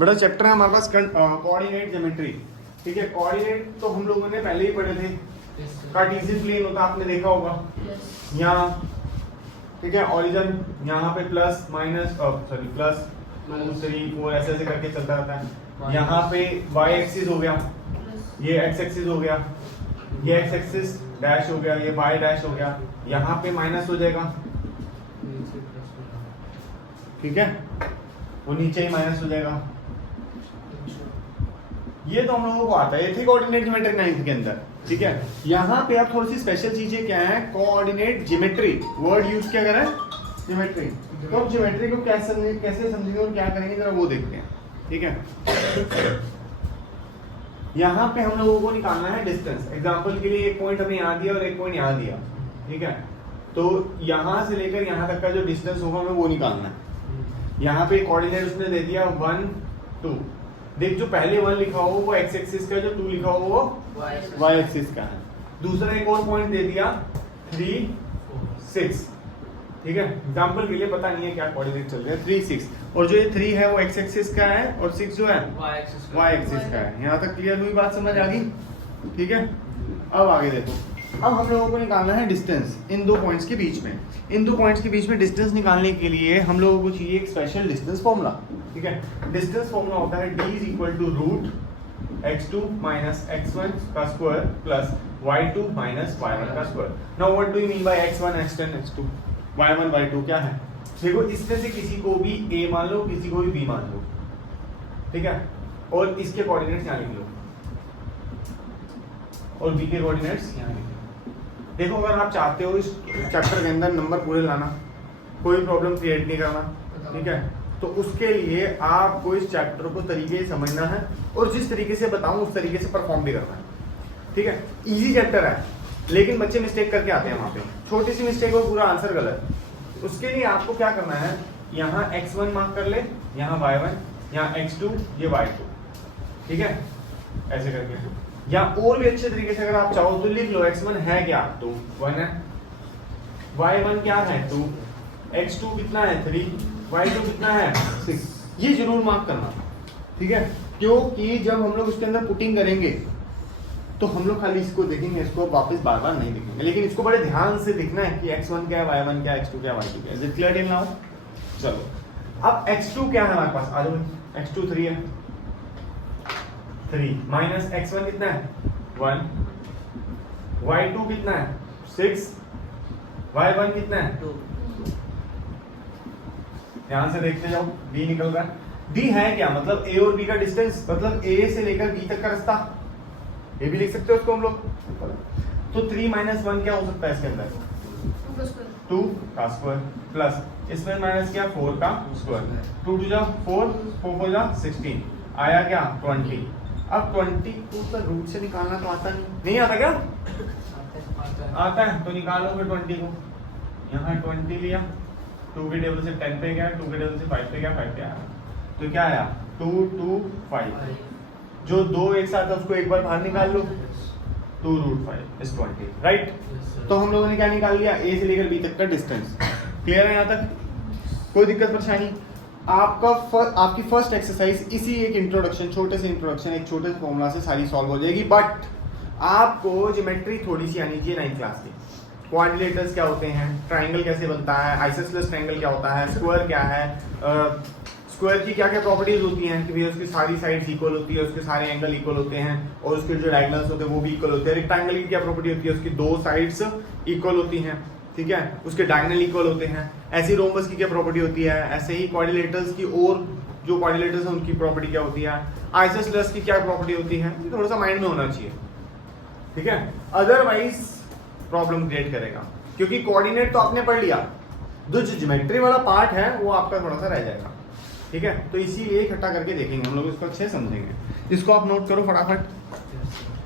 बड़ा चैप्टर है हमारे पास कोऑर्डिनेट ज्योमेट्री। ठीक है, कोऑर्डिनेट तो हम लोगों ने पहले ही पढ़े थे। कार्टेशियन प्लेन होता आपने देखा होगा, यहाँ ठीक है, ओरिजिन यहाँ पे प्लस माइनस सॉरी प्लस 2 3 4 ऐसे ऐसे करके चलता रहता है। यहाँ पे y एक्सिस हो गया, ये x एक्सिस हो गया, ये x एक्सिस डैश हो गया, ये y डैश हो गया, यहाँ पे माइनस हो जाएगा, ठीक है, वो नीचे ही माइनस हो जाएगा। ये तो हम लोगों को आता है, ये थी कोऑर्डिनेट ज्योमेट्री 9th के अंदर। ठीक है, यहाँ पे अब थोड़ी सी स्पेशल चीजें क्या है, कोऑर्डिनेट ज्योमेट्री वर्ड यूज क्या करें, ज्योमेट्री। तो अब ज्योमेट्री को कैसे समझेंगे और क्या करेंगे जरा वो देखते हैं। ठीक है, यहाँ पे हम लोगों को निकालना है डिस्टेंस। एग्जांपल के लिए एक पॉइंट हमें यहाँ दिया और एक पॉइंट यहाँ दिया। ठीक है, तो यहाँ से लेकर यहाँ तक का जो डिस्टेंस होगा हमें वो निकालना है। यहाँ पे कोऑर्डिनेट उसने दे दिया 1 2। देख, जो पहले 1 लिखा हो वो x एक्सिस का, जो 2 लिखा हो वो y एक्सिस का है। दूसरा एक और पॉइंट दे दिया 3 6। ठीक है, एग्जांपल के लिए पता नहीं है क्या कोऑर्डिनेट चल रहे हैं, 3 6, और जो ये 3 है वो x एक्सिस का है और 6 जो है y एक्सिस का है। यहाँ तक क्लियर हुई बात, समझ आ गई। ठीक है, अब आगे देखो, अब हम लोगों को निकालना है डिस्टेंस इन दो पॉइंट्स के बीच में। इन दो पॉइंट्स के बीच में डिस्टेंस निकालने के लिए हम लोगों को चाहिए एक स्पेशल डिस्टेंस फॉर्मूला। ठीक है, डिस्टेंस फॉर्मूला होता है d is equal to root x2 minus x1 का square plus y2 minus y1 का square. Now what do you mean by x1 x10 x2 y1 y2 क्या है? देखो, इसमें से किसी को भी a मान लो, किसी को भी b मान लो। ठीक है, और इसके कोऑर्डिनेट्स यहाँ लिख लो और b के कोऑर्डिनेट्स यहाँ लिख लो। देखो, अगर आप चाहते हो इस चैप्टर के अंदर नंबर पूरे लाना, कोई प्रॉब्लम क्रिएट नहीं करना, ठीक है, तो उसके लिए आपको इस चैप्टर को तरीके से समझना है और जिस तरीके से बताऊं उस तरीके से परफॉर्म भी करना है। ठीक है, इजी चैप्टर है लेकिन बच्चे मिस्टेक करके आते हैं वहां पे, छोटी सी मिस्टेक हो पूरा आंसर गलत। उसके लिए आपको क्या करना है, यहाँ x1 मार्क कर ले, यहाँ y1, यहाँ x2, ये y2। ठीक है, ऐसे करके, या और भी अच्छे तरीके से अगर आप चाहो तो लिख लो, x1 है क्या, 2 1 है, y1 क्या है 2, x2 कितना है 3, y2 कितना है 6। ये जरूर मार्क करना। ठीक है, क्योंकि जब हम लोग उसके अंदर पुटिंग करेंगे तो हम लोग खाली इसको देखेंगे, इसको वापस बार बार नहीं देखेंगे, लेकिन इसको बड़े ध्यान से देखना है कि x1 क्या है, y1 क्या है, x2 क्या है, y2 क्या है। Is it clear now? चलो, अब x2 क्या है हमारे पास, आ जाओ, x2 3 है, 3 माइनस x1 कितना है 1, y2 कितना है 6, y1 कितना है 2। ध्यान से देखते जाओ, b निकल रहा है। d है क्या, मतलब a और b का डिस्टेंस, मतलब a से लेकर b तक का रास्ता, ये भी लिख सकते हो उसको हम लोग। तो 3 माइनस 1 क्या हो सकता है इसके अंदर, 2 का स्क्वायर प्लस इसमें माइनस क्या 4 का स्क्वायर, 2 2 जा 4, 4 4 जा 16, आया क्या 20। अब 20 को तो रूट से निकालना तो आता नहीं आता क्या, आता है तो निकालो फिर 20 को। यहाँ 20 लिया, 2 के टेबल से 10 पे गया, 2 के टेबल से 5 पे गया, 5 पे आया, तो क्या आया 2 2 5। जो दो एक साथ है उसको एक बार बाहर निकाल लो, 2 रूट 5 इज 20, राइट। तो हम लोगों ने क्या निकाल लिया, a से लेकर b तक का डिस्टेंस। क्लियर है यहाँ तक, कोई दिक्कत परेशानी? आपकी फर्स्ट एक्सरसाइज इसी एक इंट्रोडक्शन, छोटे से इंट्रोडक्शन, एक छोटे से फॉर्मूला से सारी सॉल्व हो जाएगी। बट आपको ज्योमेट्री थोड़ी सी आनी चाहिए 9th क्लास की। क्वाड्रिलेटरल्स क्या होते हैं, ट्राइंगल कैसे बनता है, आइसोसेलेस ट्राइंगल क्या होता है, स्क्वायर क्या है, स्क्वायर की क्या क्या प्रॉपर्टीज होती हैं कि भैया उसकी सारी साइड्स इक्वल होती है, उसके सारे एंगल इक्वल होते हैं और उसके जो डायगोनल्स होते हैं वो भी इक्वल होते हैं। रेक्टेंगल की क्या प्रॉपर्टी होती है, उसकी दो साइड्स इक्वल होती हैं, ठीक है, उसके डायगोनल इक्वल होते हैं। ऐसी रोम्बस की क्या प्रॉपर्टी होती है, ऐसे ही क्वाड्रिलेटरल्स की और जो क्वाड्रिलेटरल्स हैं उनकी प्रॉपर्टी क्या होती है, आइसोसेलेस की क्या प्रॉपर्टी होती है, थोड़ा सा माइंड में होना चाहिए। ठीक है, अदरवाइज प्रॉब्लम क्रिएट करेगा, क्योंकि कोऑर्डिनेट तो आपने पढ़ लिया, जो ज्योमेट्री वाला पार्ट है वो आपका थोड़ा सा रह जाएगा। ठीक है, तो इसीलिए इकट्ठा करके देखेंगे हम लोग, इसको अच्छे से समझेंगे। इसको आप नोट करो फटाफट।